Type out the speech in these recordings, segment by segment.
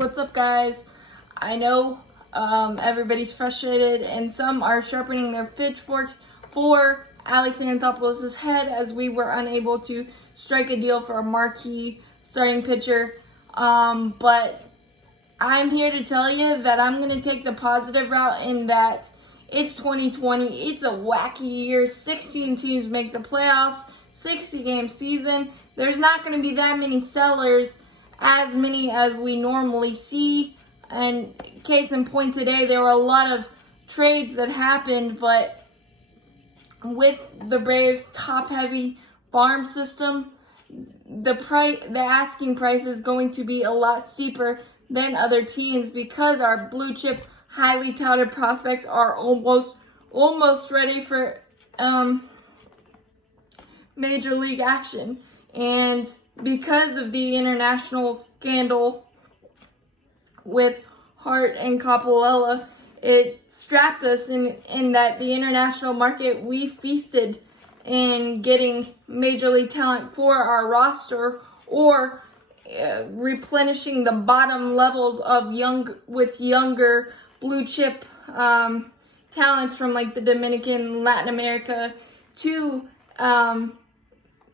What's up, guys? I know everybody's frustrated and some are sharpening their pitchforks for Alex Anthopoulos' head as we were unable to strike a deal for a marquee starting pitcher. But I'm here to tell you that I'm going to take the positive route in that it's 2020. It's a wacky year. 16 teams make the playoffs, 60-game season. There's not going to be that many sellers, as many as we normally see. And case in point today, there were a lot of trades that happened, but with the Braves' top-heavy farm system, the asking price is going to be a lot steeper than other teams because our blue chip, highly touted prospects are almost ready for major league action. And because of the international scandal with Hart and Coppolella, it strapped us in that the international market, we feasted in getting major league talent for our roster or replenishing the bottom levels of younger blue chip talents from like the Dominican, Latin America to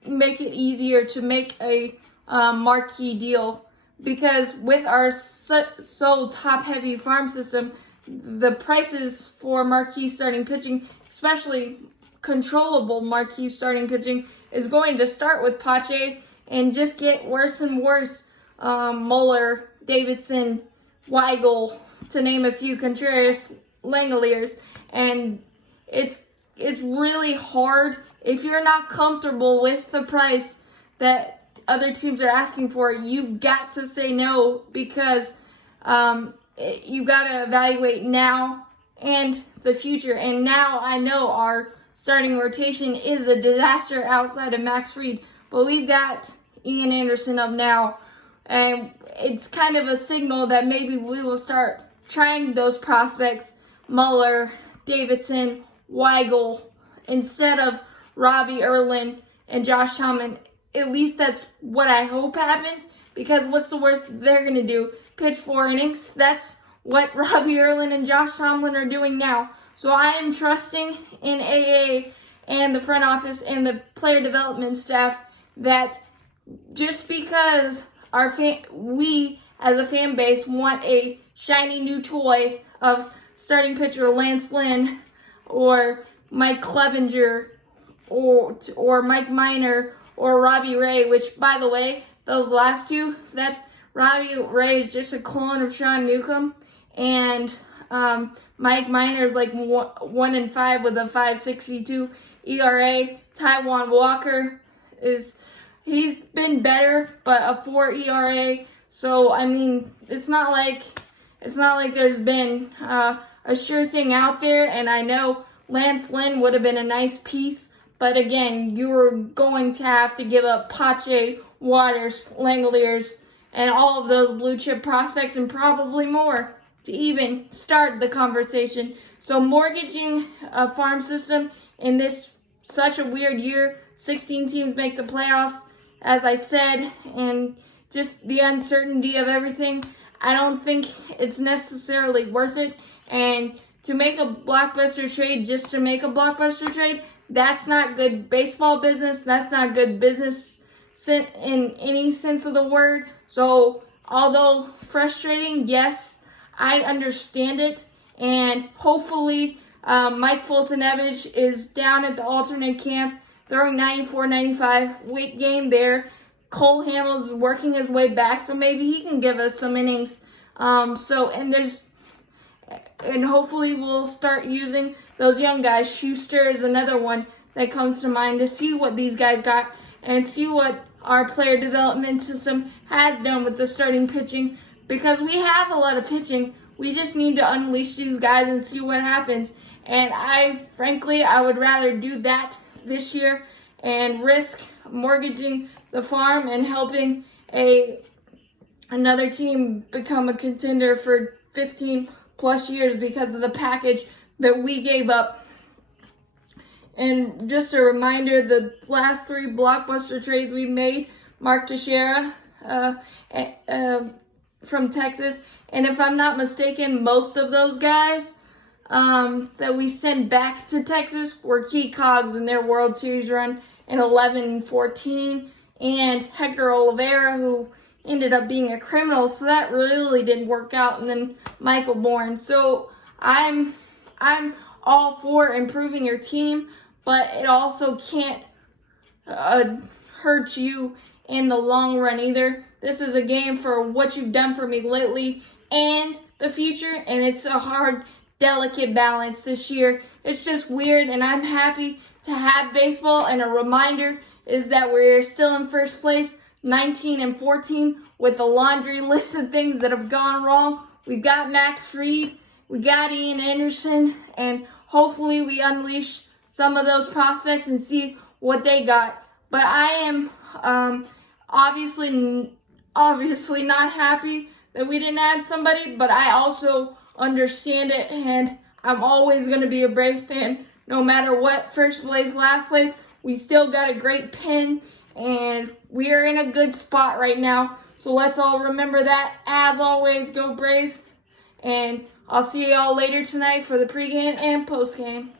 make it easier to make a marquee deal. Because with our so top-heavy farm system, the prices for marquee starting pitching, especially controllable marquee starting pitching, is going to start with Pache and just get worse and worse. Muller, Davidson, Weigel, to name a few, Contreras, Langeliers, and it's really hard if you're not comfortable with the price that other teams are asking for. You've got to say no because you got to evaluate now and the future. And now I know our starting rotation is a disaster outside of Max Fried, but we've got Ian Anderson up now, and it's kind of a signal that maybe we will start trying those prospects, Muller, Davidson, Weigel, instead of Robbie Erlin and Josh Tomlin. At least that's what I hope happens, because what's the worst they're going to do? Pitch 4 innings? That's what Robbie Erlin and Josh Tomlin are doing now. So I am trusting in AA and the front office and the player development staff that just because we as a fan base want a shiny new toy of starting pitcher Lance Lynn or Mike Clevenger or Mike Minor or Robbie Ray, which, by the way, those last two, that's Robbie Ray is just a clone of Sean Newcomb, and Mike Minor is like 1-5 with a 5.62 ERA. Taijuan Walker he's been better, but a 4 ERA. So I mean, it's not like there's been a sure thing out there. And I know Lance Lynn would have been a nice piece, but again, you're going to have to give up Pache, Waters, Langeliers, and all of those blue chip prospects and probably more to even start the conversation. So mortgaging a farm system in this such a weird year, 16 teams make the playoffs, as I said, and just the uncertainty of everything, I don't think it's necessarily worth it. And to make a blockbuster trade just to make a blockbuster trade, that's not good baseball business. That's not good business in any sense of the word. So although frustrating, yes, I understand it. And hopefully Mike Foltynewicz is down at the alternate camp throwing 94-95 weight game there. Cole Hamels is working his way back, so maybe he can give us some innings. And hopefully we'll start using those young guys. Schuster is another one that comes to mind, to see what these guys got and see what our player development system has done with the starting pitching, because we have a lot of pitching. We just need to unleash these guys and see what happens. And I would rather do that this year and risk mortgaging the farm and helping another team become a contender for 15 plus years because of the package that we gave up. And just a reminder, the last 3 blockbuster trades we made, Mark Teixeira from Texas. And if I'm not mistaken, most of those guys that we sent back to Texas were key cogs in their World Series run in 11 and 14. And Hector Olivera, who ended up being a criminal, so that really didn't work out. And then Michael Bourne. So I'm all for improving your team, but it also can't hurt you in the long run either. This is a game for what you've done for me lately and the future, and it's a hard, delicate balance this year. It's just weird, and I'm happy to have baseball, and a reminder is that we're still in first place, 19 and 14, with a laundry list of things that have gone wrong. We've got Max Fried, we got Ian Anderson, and hopefully we unleash some of those prospects and see what they got. But I am obviously not happy that we didn't add somebody, but I also understand it, and I'm always going to be a Braves fan no matter what, first place, last place. We still got a great pin, and we are in a good spot right now. So let's all remember that. As always, go Braves, and I'll see y'all later tonight for the pregame and postgame.